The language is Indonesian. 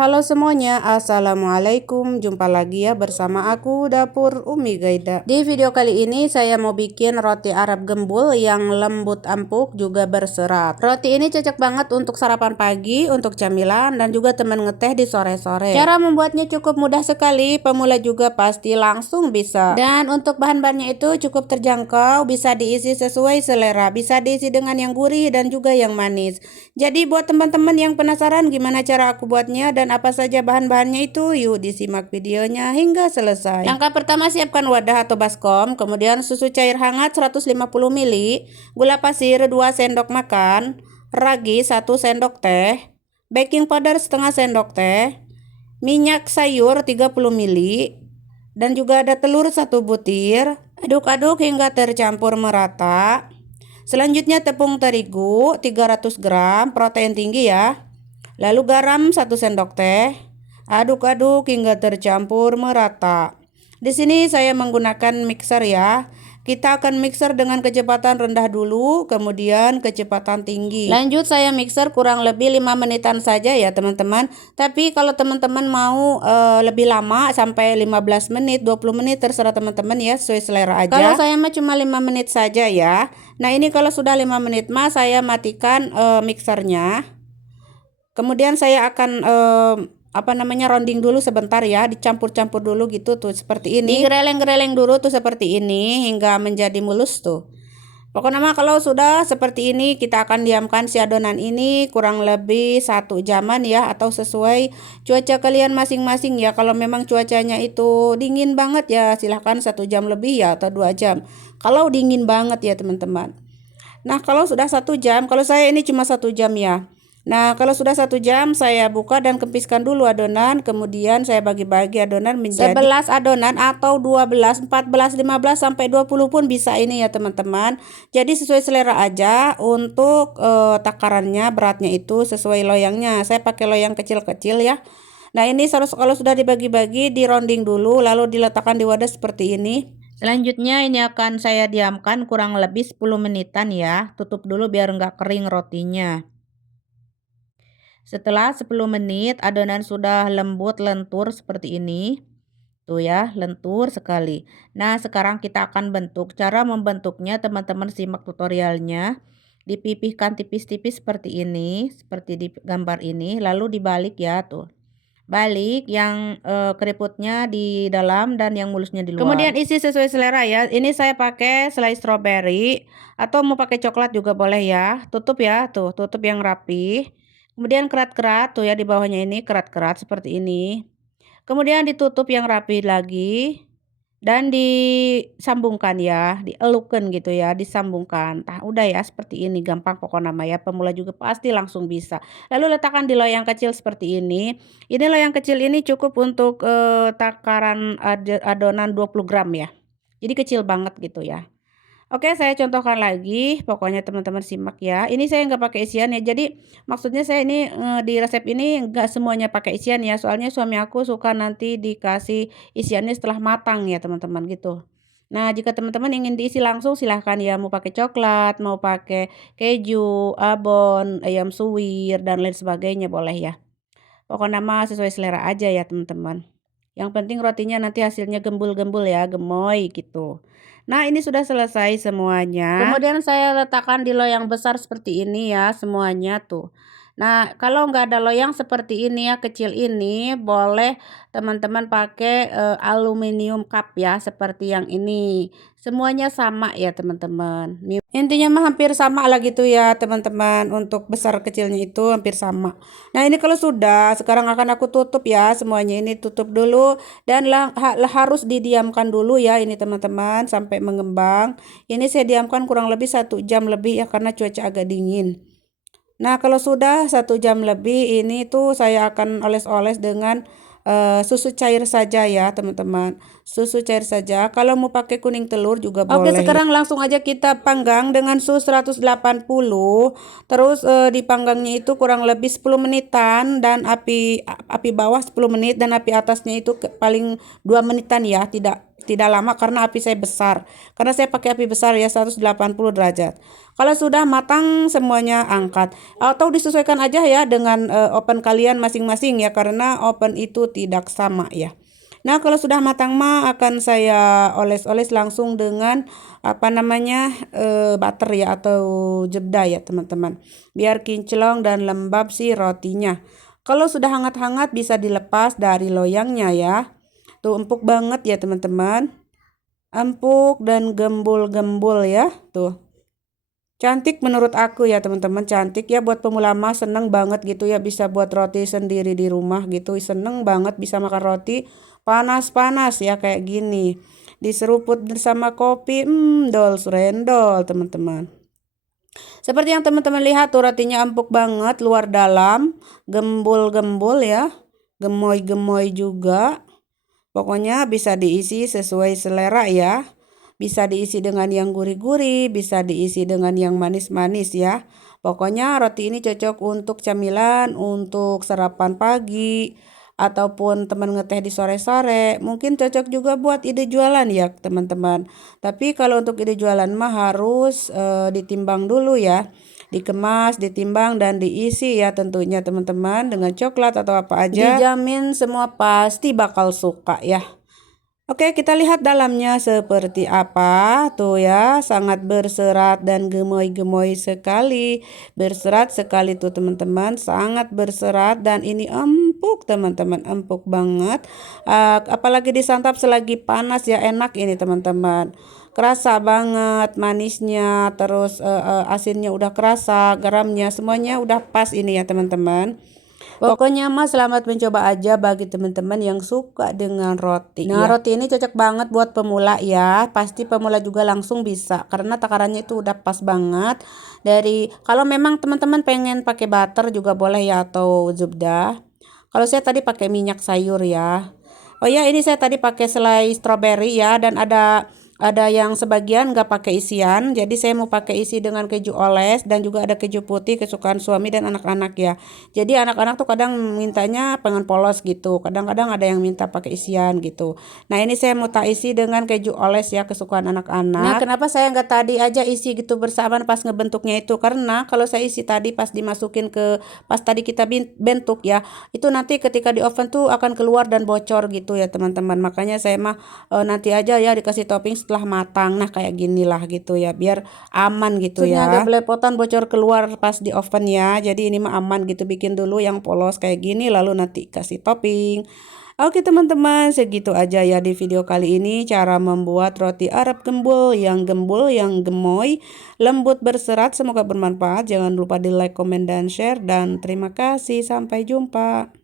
Halo semuanya, assalamualaikum. Jumpa lagi ya bersama aku Dapur Umi Gaida. Di video kali ini saya mau bikin roti Arab gembul yang lembut empuk juga berserat. Roti ini cocok banget untuk sarapan pagi, untuk camilan, dan juga teman ngeteh di sore-sore. Cara membuatnya cukup mudah sekali, pemula juga pasti langsung bisa. Dan untuk bahan-bahannya itu cukup terjangkau, bisa diisi sesuai selera, bisa diisi dengan yang gurih dan juga yang manis. Jadi buat teman-teman yang penasaran gimana cara aku buatnya dan apa saja bahan-bahannya itu, yuk disimak videonya hingga selesai. Langkah pertama, siapkan wadah atau baskom, kemudian susu cair hangat 150 ml, gula pasir 2 sendok makan, ragi 1 sendok teh, baking powder setengah sendok teh, minyak sayur 30 ml, dan juga ada telur 1 butir. Aduk-aduk hingga tercampur merata. Selanjutnya tepung terigu 300 gram, protein tinggi ya. Lalu garam 1 sendok teh. Aduk-aduk hingga tercampur merata. Di sini saya menggunakan mixer ya. Kita akan mixer dengan kecepatan rendah dulu, kemudian kecepatan tinggi. Lanjut saya mixer kurang lebih 5 menitan saja ya teman-teman. Tapi kalau teman-teman mau lebih lama sampai 15 menit, 20 menit terserah teman-teman ya, sesuai selera aja. Kalau saya mah cuma 5 menit saja ya. Nah, ini kalau sudah 5 menit mah saya matikan mixernya. Kemudian saya akan rounding dulu sebentar ya, dicampur-campur dulu gitu tuh seperti ini. Digereleng-gereleng dulu tuh seperti ini hingga menjadi mulus tuh. Pokoknya mah kalau sudah seperti ini kita akan diamkan si adonan ini kurang lebih 1 jaman ya, atau sesuai cuaca kalian masing-masing ya. Kalau memang cuacanya itu dingin banget ya silahkan 1 jam lebih ya, atau 2 jam. Kalau dingin banget ya teman-teman. Nah, kalau sudah 1 jam, kalau saya ini cuma 1 jam ya. Nah, kalau sudah 1 jam saya buka dan kepiskan dulu adonan, kemudian saya bagi-bagi adonan menjadi 11 adonan atau 12, 14, 15 sampai 20 pun bisa ini ya teman-teman. Jadi sesuai selera aja. Untuk takarannya beratnya itu sesuai loyangnya. Saya pakai loyang kecil-kecil ya. Nah, ini kalau sudah dibagi-bagi, di rounding dulu lalu diletakkan di wadah seperti ini. Selanjutnya ini akan saya diamkan kurang lebih 10 menitan ya. Tutup dulu biar nggak kering rotinya. Setelah 10 menit adonan sudah lembut lentur seperti ini. Tuh ya, lentur sekali. Nah, sekarang kita akan bentuk. Cara membentuknya teman-teman simak tutorialnya. Dipipihkan tipis-tipis seperti ini, seperti di gambar ini, lalu dibalik ya tuh. Balik yang keriputnya di dalam dan yang mulusnya di luar. Kemudian isi sesuai selera ya. Ini saya pakai selai stroberi atau mau pakai coklat juga boleh ya. Tutup ya, tuh, tutup yang rapi. Kemudian kerat-kerat tuh ya, di bawahnya ini kerat-kerat seperti ini. Kemudian ditutup yang rapi lagi dan disambungkan ya, dielukkan gitu ya, disambungkan. Nah, udah ya seperti ini, gampang pokoknya nama ya, pemula juga pasti langsung bisa. Lalu letakkan di loyang kecil seperti ini. Ini loyang kecil ini cukup untuk takaran adonan 20 gram ya. Jadi kecil banget gitu ya. Oke, saya contohkan lagi, pokoknya teman-teman simak ya. Ini saya nggak pakai isian ya, jadi maksudnya saya ini di resep ini nggak semuanya pakai isian ya, soalnya suami aku suka nanti dikasih isiannya setelah matang ya teman-teman gitu. Nah, jika teman-teman ingin diisi langsung silahkan ya, mau pakai coklat, mau pakai keju, abon, ayam suwir, dan lain sebagainya boleh ya. Pokoknya mah sesuai selera aja ya teman-teman. Yang penting rotinya nanti hasilnya gembul-gembul ya, gemoy gitu. Nah, ini sudah selesai semuanya. Kemudian saya letakkan di loyang besar seperti ini ya semuanya tuh. Nah, kalau nggak ada loyang seperti ini ya, kecil ini, boleh teman-teman pakai aluminium cup ya, seperti yang ini. Semuanya sama ya teman-teman. Intinya mah hampir sama lah gitu ya teman-teman. Untuk besar kecilnya itu hampir sama. Nah, ini kalau sudah, sekarang akan aku tutup ya. Semuanya ini tutup dulu. Dan harus didiamkan dulu ya ini teman-teman sampai mengembang. Ini saya diamkan kurang lebih 1 jam lebih ya, karena cuaca agak dingin. Nah, kalau sudah 1 jam lebih, ini tuh saya akan oles-oles dengan susu cair saja ya teman-teman. susu cair saja. Kalau mau pakai kuning telur juga boleh. Oke, sekarang langsung aja kita panggang dengan suhu 180. Terus dipanggangnya itu kurang lebih 10 menitan dan api bawah 10 menit dan api atasnya itu paling 2 menitan ya. Tidak lama karena api saya besar. Karena saya pakai api besar ya 180 derajat. Kalau sudah matang semuanya angkat. Atau disesuaikan aja ya dengan oven kalian masing-masing ya karena oven itu tidak sama ya. Nah, kalau sudah matang mah akan saya oles-oles langsung dengan butter ya atau jebda ya teman-teman. Biar kinclong dan lembab si rotinya. Kalau sudah hangat-hangat bisa dilepas dari loyangnya ya. Tuh empuk banget ya teman-teman. Empuk dan gembul-gembul ya. Tuh. Cantik menurut aku ya teman-teman, cantik ya buat pemula mah seneng banget gitu ya bisa buat roti sendiri di rumah gitu. Seneng banget bisa makan roti panas-panas ya kayak gini. Diseruput bersama kopi, dol surendol teman-teman. Seperti yang teman-teman lihat tuh rotinya empuk banget, luar dalam, gembul-gembul ya. Gemoy-gemoy juga. Pokoknya bisa diisi sesuai selera ya. Bisa diisi dengan yang gurih-gurih, bisa diisi dengan yang manis-manis ya. Pokoknya roti ini cocok untuk camilan, untuk sarapan pagi, ataupun teman ngeteh di sore-sore. Mungkin cocok juga buat ide jualan ya teman-teman. Tapi kalau untuk ide jualan mah harus ditimbang dulu ya. Dikemas, ditimbang, dan diisi ya tentunya teman-teman dengan coklat atau apa aja. Dijamin semua pasti bakal suka ya. Oke, kita lihat dalamnya seperti apa. Tuh ya, sangat berserat dan gemoy-gemoy sekali. Berserat sekali tuh teman-teman, sangat berserat dan ini empuk teman-teman, empuk banget. Apalagi disantap selagi panas ya enak ini teman-teman. Kerasa banget manisnya, terus asinnya udah kerasa, garamnya semuanya udah pas ini ya teman-teman. Pokoknya mas selamat mencoba aja bagi teman-teman yang suka dengan roti. Nah ya. Roti ini cocok banget buat pemula ya. Pasti pemula juga langsung bisa karena takarannya itu udah pas banget. Kalau memang teman-teman pengen pakai butter juga boleh ya atau zubda. Kalau saya tadi pakai minyak sayur ya. Oh ya, ini saya tadi pakai selai strawberry ya dan ada yang sebagian nggak pakai isian, jadi saya mau pakai isi dengan keju oles dan juga ada keju putih kesukaan suami dan anak-anak ya. Jadi anak-anak tuh kadang mintanya pengen polos gitu, kadang-kadang ada yang minta pakai isian gitu. Nah ini saya mau tak isi dengan keju oles ya kesukaan anak-anak. Nah kenapa saya nggak tadi aja isi gitu bersamaan pas ngebentuknya itu, karena kalau saya isi tadi pas dimasukin pas tadi kita bentuk ya, itu nanti ketika di oven tuh akan keluar dan bocor gitu ya teman-teman. Makanya saya mah nanti aja ya dikasih topping setelah matang. Nah kayak ginilah gitu ya biar aman gitu ya. Agak belepotan bocor keluar pas di oven ya. Jadi ini mah aman gitu, bikin dulu yang polos kayak gini lalu nanti kasih topping. Oke teman-teman, segitu aja ya di video kali ini cara membuat roti Arab gembul, yang gemoy, lembut berserat. Semoga bermanfaat. Jangan lupa di like, komen, dan share. Dan terima kasih, sampai jumpa.